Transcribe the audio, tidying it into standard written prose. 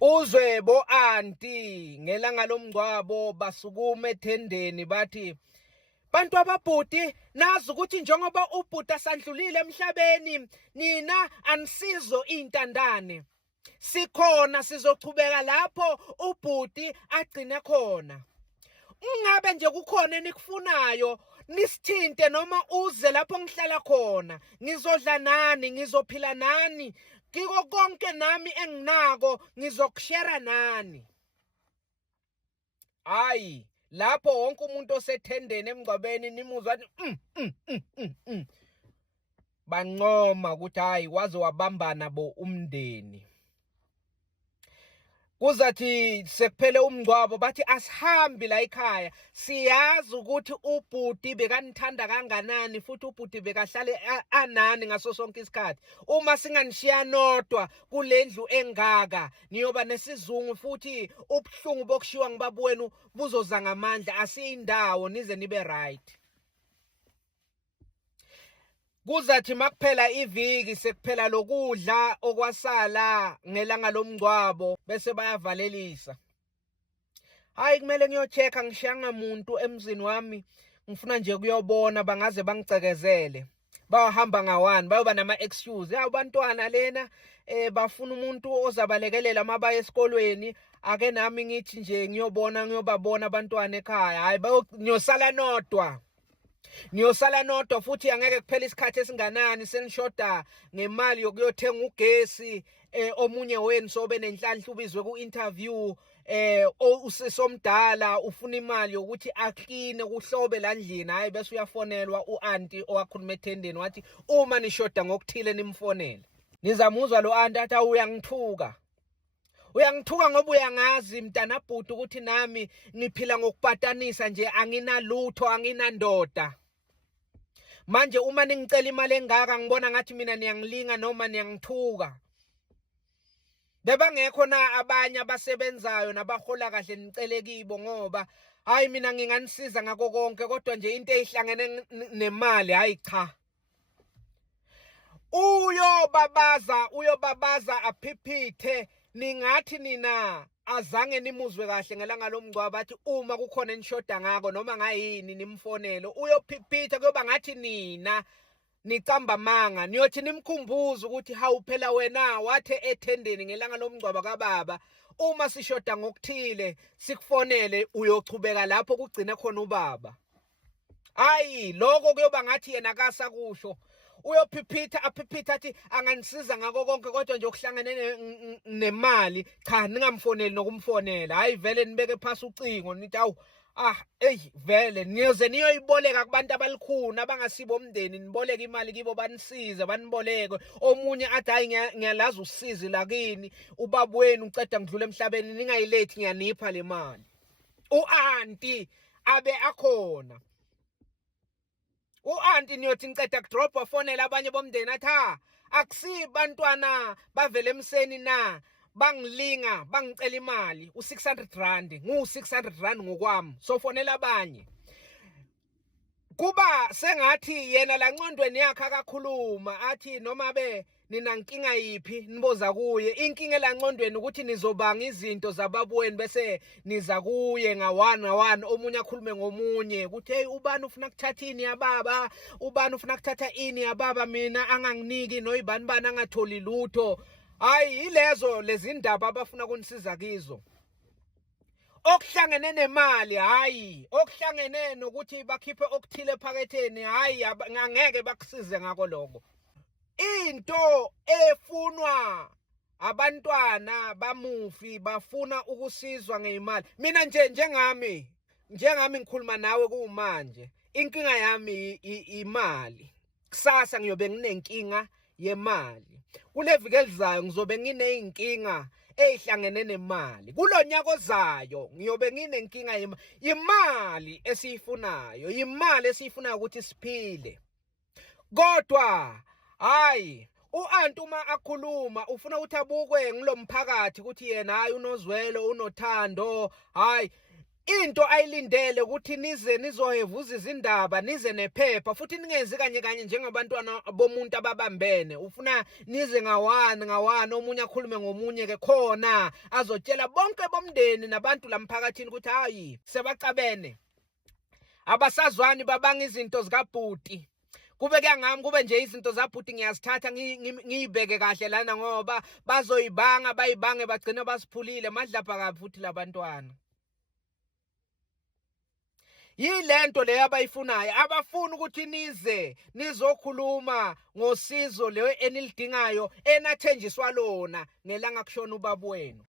Uzwe bo anti ngelanga lomngcwabo basukuma ethendeni bathi bantu ababhuti nazi ukuthi njengoba ubhuti asandlulile emhlabeni nina anisizo intandane sikhona sizochubeka lapho ubhuti agcine khona. Ungabe nje kukhona enikufunayo nisithinte noma uze lapho ngihlala khona ngizodla nani ngizophila nani kiko konke nami enginako ngizokushare nani. Hayi lapho wonke umuntu osethendeni emngcwabeni nimuzwa athi bancoma ukuthi hayi waze wabambana bo umndeni. Kuzathi sekuphele umngcwabo bathi asihambi la ekhaya siyazi ukuthi ubhuti bekanithanda kanganani futhi ubhuti bekahlale anani ngaso sonke isikhathi. Uma singanishiya nodwa kulendlu engaka niyoba nesizungu futhi ubuhlungu bokushiwa ngibaba wenu buzoza ngamandla asiyindawo nize nibe right. Kuzathi makuphela iviki sekuphela lokudla okwasala ngelanga lomngcwabo bese bayavalelisa. Hayi kumele ngiyochecka ngishanga umuntu emzini wami ngifuna nje kuyobona bangaze bangicekezele. Bahamba ngawani bayoba nama excuse. Abantwana lena bafuna umuntu ozabalekelela mabaya esikolweni ake nami ngithi nje ngiyobabona abantwana ekhaya. Hayi ngiyosala nodwa. Ngiyosala nodwa futhi angeke kuphela isikhathi esinganani senishoda ngemali yokuyothenga ugesi omunye wenu sobe nenhlanhla ubizwe ku-interview usisomdala ufuna imali yokuthi akline kuhlobe la ndlini. Hayi bese uyafonelwa u-anti owakhuluma ethendeni wathi uma nishoda ngokuthile nimfonele. Nizamuzwa lo anti athi uyangithuka. Uyangithuka ngoba uyangazi mntana bhuti ukuthi nami ngiphila ngokupatanisa nje anginalutho anginandoda. Manje uma ningicela imali engaka ngibona ngathi mina niyangilinga noma niyangithuka. Bebangekho na abanye abasebenzayo nabahola kahle nicele kibo ngoba hayi mina nginganisiza ngako konke kodwa nje into ezihlangene nemali hayi cha. Uyobabaza aphiphithe ningathi nina azange nimuzwe kahle ngelanga lomngcwabo athi uma kukhona enishoda ngako noma ngayini nimfonele. Uyophiphitha kuyoba ngathi nina nicamba amanga niyothi nimkhumbuze ukuthi hawu phela wena wathe ethendeni ngelanga lomngcwabo kababa uma sishoda ngokuthile sikufonele uyochubeka lapho kugcine khona ubaba. Hayi lokho kuyoba ngathi yena akasakusho. Uyophiphitha aphiphitha athi anganisiza ngako konke kodwa nje okuhlangene nemali cha ningamfoneli nokumfonela. Hayi vele nibeke phasi ucingo nithi awu vele niyoze niyoyiboleka kubantu abalikhuni abangasibo umndeni niboleke imali kibo banisize baniboleke. Omunye athi hayi ngiyalazi usizi lakini ubaba wenu uceda ngidlula emhlabeni ningayilethi ngiyanipha le mali. U-anti abe akhona. U-anti niyothi ngiceda kudrop wafonela abanye bomndeni athi akusibantwana bavele emseni na bangilinga bangicela imali u600 ngu600 ngokwami sofonela abanye. Kuba sengathi yena la ncondweni yakhe akakhuluma athi noma nina nkinga yipi niboza kuye. Inkinga la ncondweni ukuthi nizobanga izinto zababweni bese niza kuye nga1 omunye akhulume ngomunye ukuthi hey ubani ufuna kuthatha ini yababa ubani ufuna kuthatha ini yababa mina anganginiki noyibani bani angatholi lutho. Hayi ilezo lezi ndaba abafuna kunisiza kizo. Okuhlangene nemali hayi okuhlangene nokuthi bakhiphe okuthile ephaketheni hayi ngeke bakusize ngako lokho. Into efunwa abantwana bamufi bafuna ukusizwa ngeimali. Mina nje njengami ngikhuluma nawe kumanje inkinga yami imali. Kusasa ngiyobe nginenkinga yemali. Kule viki elizayo ngizobe ngineyinkinga ezihlangene nemali. Kulonyaka ozayo ngiyobe nginenkinga imali esiyifunayo. Imali esiyifunayo ukuthi siphile. Kodwa hayi u-anti uma akhuluma ufuna ukuthi abukwe ngilomphakathi ukuthi yena hayi unozwelo unothando hayi into ayilindele ukuthi nize nizohevuza izindaba nize nephepha futhi ningenzi kanye kanye njengabantwana bomuntu ababambene ufuna nize ngawani omunye akhulume ngomunye ke khona azotshela bonke bomndeni nabantu lamphakathini ukuthi hayi sebacabene abasazwani babanga izinto zikabhuti kube kuyangami kube nje izinto zabhuti ngiyazithatha ngiyibeke kahle lana ngoba bazoyibanga bayibange bagcina basiphulile madlapha kabi futhi labantwana yilento leyo abayifunayo abafuna ukuthi nize nizokhuluma ngosizo leyo enilidingayo enathenjiswa lona nelanga kushona ubaba wenu